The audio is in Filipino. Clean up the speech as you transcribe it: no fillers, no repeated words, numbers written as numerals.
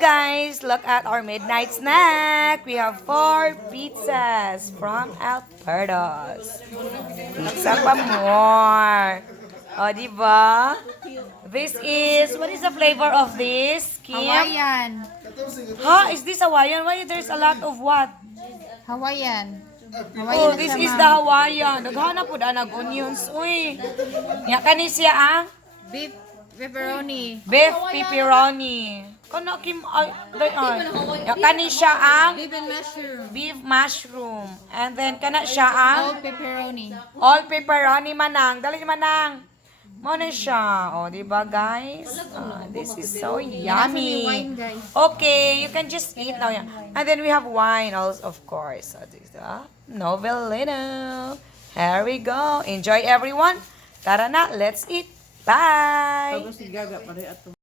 guys, look at our midnight snack. We have 4 pizzas from Alberto's. Pizza pa more. O, diba? This is, what is the flavor of this, Kim? Hawaiian. Ha? Is this Hawaiian? Why there's a lot of what? Hawaiian. Oh, this is the Hawaiian. Naghanap po da nag-onions. Uy. Nga kani siya ang Beef pepperoni. beef pepperoni. Kana Kim ay nga kani siya ang Beef and mushroom. beef mushroom. And then kana siya ang All pepperoni. all pepperoni manang. Dali manang. Mo na siya. Oh, di ba guys? This is so yummy. wine, guys. Okay, you can just eat now. Yeah. And then we have wine also, of course. So this Novelino. Here we go. Enjoy everyone. Tara na, let's eat. Bye.